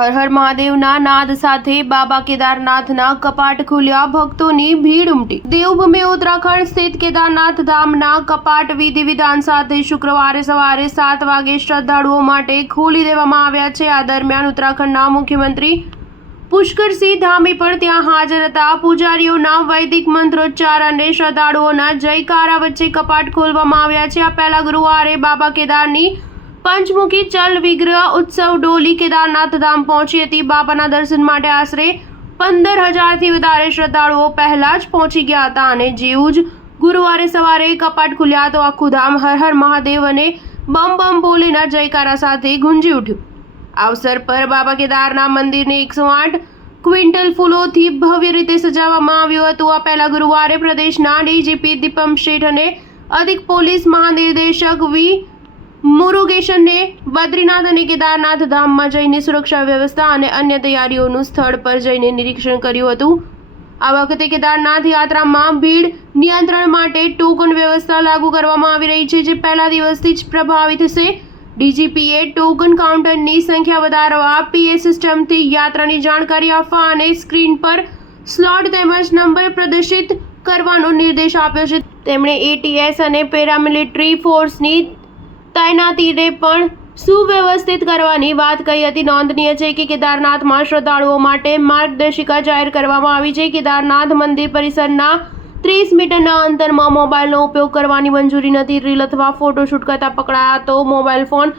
હર હર મહાદેવના નાદ સાથે બાબા કેદારનાથના કપાટ ખુલ્યા, ભક્તોની ભીડ ઉમટી। દેવભૂમિ ઉત્તરાખંડ સ્થિત કેદારનાથ ધામના કપાટ વિધિ વિધાન સાથે શુક્રવારે સવારે 7 વાગે શ્રદ્ધાળુઓ માટે ખોલી દેવામાં આવ્યા છે। આ દરમિયાન ઉત્તરાખંડના મુખ્યમંત્રી પુષ્કરસિંહ ધામી પણ ત્યાં હાજર હતા। પૂજારીઓના વૈદિક મંત્રોચ્ચાર અને શ્રદ્ધાળુઓના જયકારા વચ્ચે કપાટ ખોલવામાં આવ્યા છે। આ પહેલા ગુરુવારે બાબા કેદારની પંચમુખી ચલ વિગ્રહ ઉત્સવ ડોલી કેદારનાથ ધામ પહોંચી હતી। બાબાના દર્શન માટે આશરે 15,000થી વધારે શ્રદ્ધાળુઓ પહેલા જ પહોંચી ગયા હતા અને જેવું જ ગુરુવારે સવારે કપાટ ખુલ્યા તો આખું ધામ હર હર મહાદેવ અને બમ બમ બોલેના જયકારા સાથે ગુંજી ઉઠ્યું। આ અવસર પર બાબા કેદારના મંદિરને 108 ક્વિન્ટલ ફૂલોથી ભવ્ય રીતે સજાવવામાં આવ્યું હતું। આ પહેલા ગુરુવારે પ્રદેશના ડીજીપી દીપમ શેઠ અને અધિક પોલીસ મહાનિર્દેશક વી મુરુગેશને બદ્રીનાથ અને કેદારનાથ ધામમાં જઈને સુરક્ષા વ્યવસ્થા અને અન્ય તૈયારીઓનું સ્થળ પર જઈને નિરીક્ષણ કર્યું હતું। આ વખતે કેદારનાથ યાત્રામાં ભીડ નિયંત્રણ માટે ટોકન વ્યવસ્થા લાગુ કરવામાં આવી રહી છે, જે પહેલા દિવસથી જ પ્રભાવી થશે। ડીજીપીએ ટોકન કાઉન્ટરની સંખ્યા વધારવા, પીએ સિસ્ટમથી યાત્રાની જાણકારી આપવા અને સ્ક્રીન પર સ્લોટ તેમજ નંબર પ્રદર્શિત કરવાનો નિર્દેશ આપ્યો છે। તેમણે એટીએસ અને પેરામિલિટરી ફોર્સની તૈનાતીને પણ સુવ્યવસ્થિત કરવાની વાત કહી હતી। નોંધનીય છે કે કેદારનાથમાં શ્રદ્ધાળુઓ માટે માર્ગદર્શિકા જાહેર કરવામાં આવી છે। કેદારનાથ મંદિર પરિસરના 30 મીટરના અંતરમાં મોબાઈલનો ઉપયોગ કરવાની મંજૂરી નથી। રીલ અથવા ફોટોશૂટ કરતા પકડાયા તો મોબાઈલ ફોન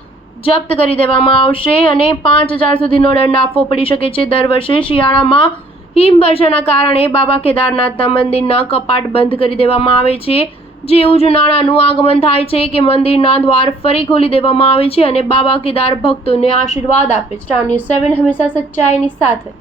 જપ્ત કરી દેવામાં આવશે અને 5,000 સુધીનો દંડ આપવો પડી શકે છે। દર વર્ષે શિયાળામાં હિમવર્ષાના કારણે બાબા કેદારનાથના મંદિરના કપાટ બંધ કરી દેવામાં આવે છે। જેવું જ ઉનાળાનું આગમન થાય છે કે મંદિરના દ્વાર ફરી ખોલી દેવામાં આવે છે અને બાબા કેદાર ભક્તોને આશીર્વાદ આપે છે। સ્ટાર ન્યૂઝ 7 હંમેશા સચ્ચાઈની સાથે।